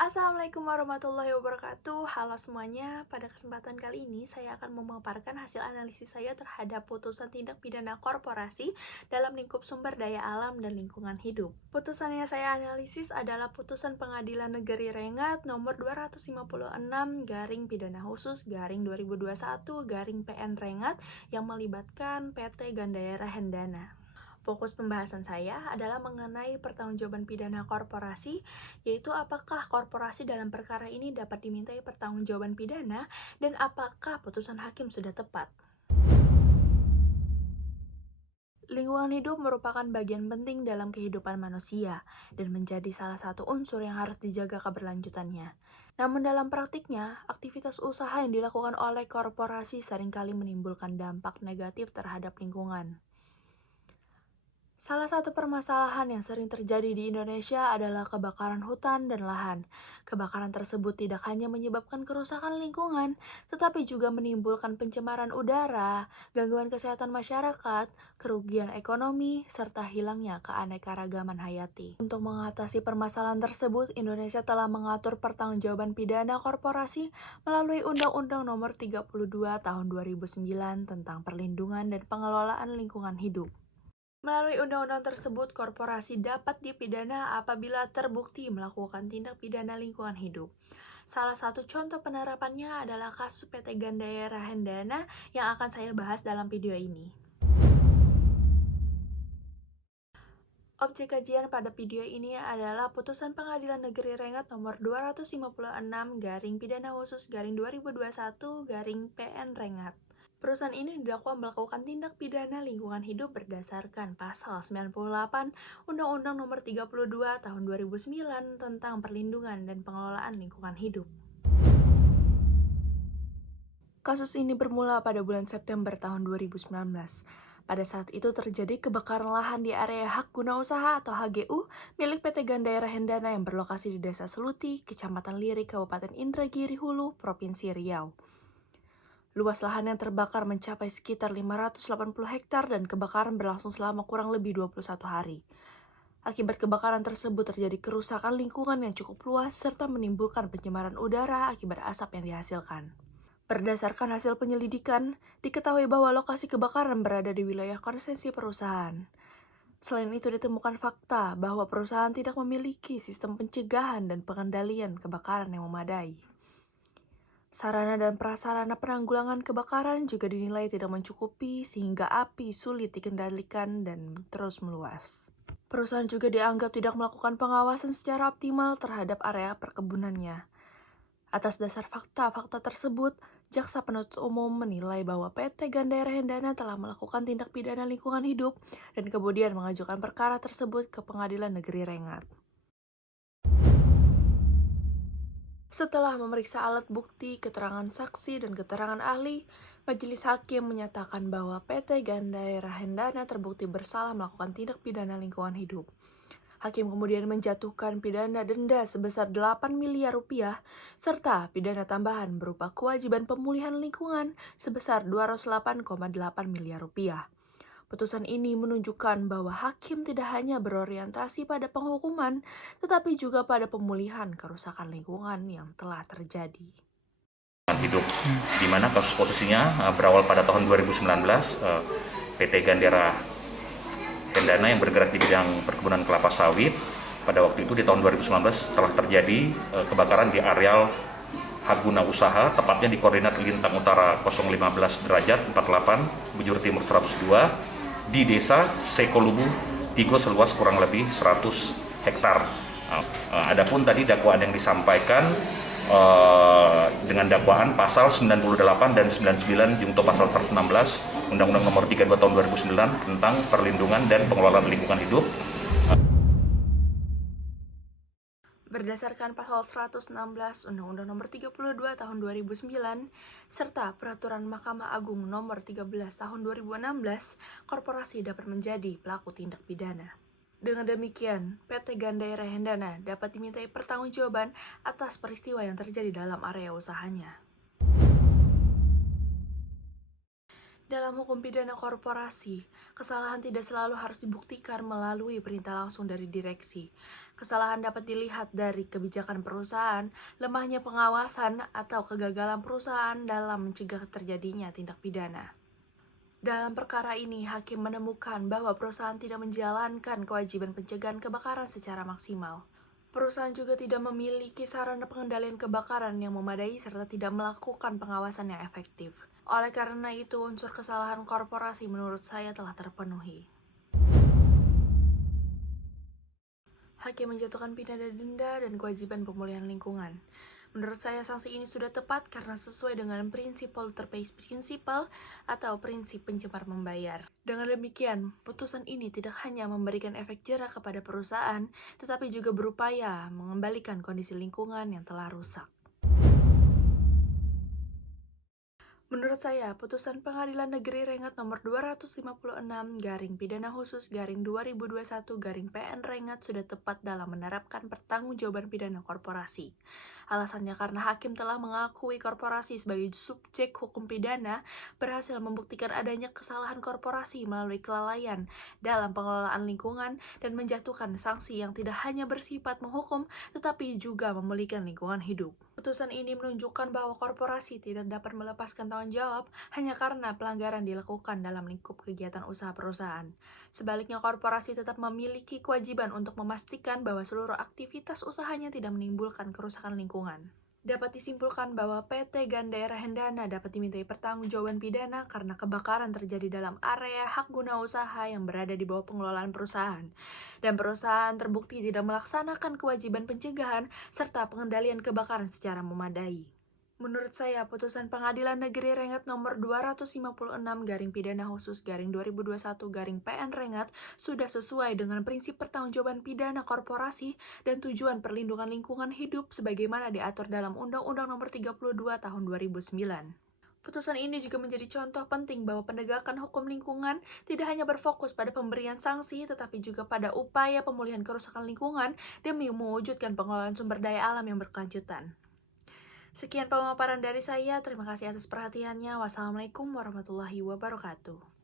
Assalamualaikum warahmatullahi wabarakatuh. Halo semuanya, pada kesempatan kali ini saya akan memaparkan hasil analisis saya terhadap putusan tindak pidana korporasi dalam lingkup sumber daya alam dan lingkungan hidup. Putusan yang saya analisis adalah putusan Pengadilan Negeri Rengat nomor 256 garing pidana khusus garing 2021 garing PN Rengat yang melibatkan PT Gandaira Hendana. Fokus pembahasan saya adalah mengenai pertanggungjawaban pidana korporasi, yaitu apakah korporasi dalam perkara ini dapat dimintai pertanggungjawaban pidana dan apakah putusan hakim sudah tepat. Lingkungan hidup merupakan bagian penting dalam kehidupan manusia dan menjadi salah satu unsur yang harus dijaga keberlanjutannya. Namun dalam praktiknya, aktivitas usaha yang dilakukan oleh korporasi seringkali menimbulkan dampak negatif terhadap lingkungan. Salah satu permasalahan yang sering terjadi di Indonesia adalah kebakaran hutan dan lahan. Kebakaran tersebut tidak hanya menyebabkan kerusakan lingkungan, tetapi juga menimbulkan pencemaran udara, gangguan kesehatan masyarakat, kerugian ekonomi, serta hilangnya keanekaragaman hayati. Untuk mengatasi permasalahan tersebut, Indonesia telah mengatur pertanggungjawaban pidana korporasi melalui Undang-Undang Nomor 32 Tahun 2009 tentang Perlindungan dan Pengelolaan Lingkungan Hidup. Melalui undang-undang tersebut, korporasi dapat dipidana apabila terbukti melakukan tindak pidana lingkungan hidup. Salah satu contoh penerapannya adalah kasus PT Gandaira Hendana yang akan saya bahas dalam video ini. Objek kajian pada video ini adalah putusan Pengadilan Negeri Rengat nomor 256 garing pidana khusus garing 2021 garing PN Rengat. Perusahaan ini didakwa melakukan tindak pidana lingkungan hidup berdasarkan pasal 98 Undang-Undang Nomor 32 Tahun 2009 tentang Perlindungan dan Pengelolaan Lingkungan Hidup. Kasus ini bermula pada bulan September tahun 2019. Pada saat itu terjadi kebakaran lahan di area hak guna usaha atau HGU milik PT Gandaira Hendana yang berlokasi di Desa Seluti, Kecamatan Lirik, Kabupaten Indragiri Hulu, Provinsi Riau. Luas lahan yang terbakar mencapai sekitar 580 hektar dan kebakaran berlangsung selama kurang lebih 21 hari. Akibat kebakaran tersebut terjadi kerusakan lingkungan yang cukup luas serta menimbulkan pencemaran udara akibat asap yang dihasilkan. Berdasarkan hasil penyelidikan, diketahui bahwa lokasi kebakaran berada di wilayah konsesi perusahaan. Selain itu ditemukan fakta bahwa perusahaan tidak memiliki sistem pencegahan dan pengendalian kebakaran yang memadai. Sarana dan prasarana penanggulangan kebakaran juga dinilai tidak mencukupi sehingga api sulit dikendalikan dan terus meluas. Perusahaan juga dianggap tidak melakukan pengawasan secara optimal terhadap area perkebunannya. Atas dasar fakta-fakta tersebut, Jaksa Penuntut Umum menilai bahwa PT Gandaira Hendana telah melakukan tindak pidana lingkungan hidup dan kemudian mengajukan perkara tersebut ke Pengadilan Negeri Rengat. Setelah memeriksa alat bukti, keterangan saksi, dan keterangan ahli, Majelis Hakim menyatakan bahwa PT Gandaira Hendana terbukti bersalah melakukan tindak pidana lingkungan hidup. Hakim kemudian menjatuhkan pidana denda sebesar 8 miliar rupiah, serta pidana tambahan berupa kewajiban pemulihan lingkungan sebesar 208,8 miliar rupiah. Putusan ini menunjukkan bahwa hakim tidak hanya berorientasi pada penghukuman, tetapi juga pada pemulihan kerusakan lingkungan yang telah terjadi. Hidup, di mana kasus posisinya berawal pada tahun 2019, PT Gandaira Hendana yang bergerak di bidang perkebunan kelapa sawit. Pada waktu itu di tahun 2019 telah terjadi kebakaran di areal hak guna usaha, tepatnya di koordinat Lintang Utara 015 derajat 48, bujur timur 102, di desa Sekolubu, Tigo seluas kurang lebih 100 hektar. Adapun tadi dakwaan yang disampaikan dengan dakwaan pasal 98 dan 99 junto pasal 116 Undang-Undang Nomor 32 Tahun 2009 tentang Perlindungan dan Pengelolaan Lingkungan Hidup. Berdasarkan pasal 116 Undang-Undang Nomor 32 Tahun 2009 serta Peraturan Mahkamah Agung Nomor 13 Tahun 2016, korporasi dapat menjadi pelaku tindak pidana. Dengan demikian, PT Gandaira Hendana dapat dimintai pertanggungjawaban atas peristiwa yang terjadi dalam area usahanya. Dalam hukum pidana korporasi, kesalahan tidak selalu harus dibuktikan melalui perintah langsung dari direksi. Kesalahan dapat dilihat dari kebijakan perusahaan, lemahnya pengawasan, atau kegagalan perusahaan dalam mencegah terjadinya tindak pidana. Dalam perkara ini, hakim menemukan bahwa perusahaan tidak menjalankan kewajiban pencegahan kebakaran secara maksimal. Perusahaan juga tidak memiliki sarana pengendalian kebakaran yang memadai serta tidak melakukan pengawasan yang efektif. Oleh karena itu, unsur kesalahan korporasi menurut saya telah terpenuhi. Hakim menjatuhkan pidana denda dan kewajiban pemulihan lingkungan. Menurut saya, sanksi ini sudah tepat karena sesuai dengan prinsip polluter pays principle atau prinsip pencemar membayar. Dengan demikian, putusan ini tidak hanya memberikan efek jera kepada perusahaan, tetapi juga berupaya mengembalikan kondisi lingkungan yang telah rusak. Menurut saya, putusan Pengadilan Negeri Rengat nomor 256/Pidana Khusus/2021/PN Rengat sudah tepat dalam menerapkan pertanggungjawaban pidana korporasi. Alasannya karena hakim telah mengakui korporasi sebagai subjek hukum pidana, berhasil membuktikan adanya kesalahan korporasi melalui kelalaian dalam pengelolaan lingkungan dan menjatuhkan sanksi yang tidak hanya bersifat menghukum, tetapi juga memulihkan lingkungan hidup. Putusan ini menunjukkan bahwa korporasi tidak dapat melepaskan tanggung jawab hanya karena pelanggaran dilakukan dalam lingkup kegiatan usaha perusahaan. Sebaliknya, korporasi tetap memiliki kewajiban untuk memastikan bahwa seluruh aktivitas usahanya tidak menimbulkan kerusakan lingkungan. Dapat disimpulkan bahwa PT Gandaira Hendana dapat dimintai pertanggungjawaban pidana karena kebakaran terjadi dalam area hak guna usaha yang berada di bawah pengelolaan perusahaan. Dan perusahaan terbukti tidak melaksanakan kewajiban pencegahan serta pengendalian kebakaran secara memadai. Menurut saya, putusan Pengadilan Negeri Rengat nomor 256/Pidana Khusus/2021/PN Rengat sudah sesuai dengan prinsip pertanggungjawaban pidana korporasi dan tujuan perlindungan lingkungan hidup sebagaimana diatur dalam Undang-Undang Nomor 32 Tahun 2009. Putusan ini juga menjadi contoh penting bahwa penegakan hukum lingkungan tidak hanya berfokus pada pemberian sanksi, tetapi juga pada upaya pemulihan kerusakan lingkungan demi mewujudkan pengelolaan sumber daya alam yang berkelanjutan. Sekian pemaparan dari saya, terima kasih atas perhatiannya. Wassalamualaikum warahmatullahi wabarakatuh.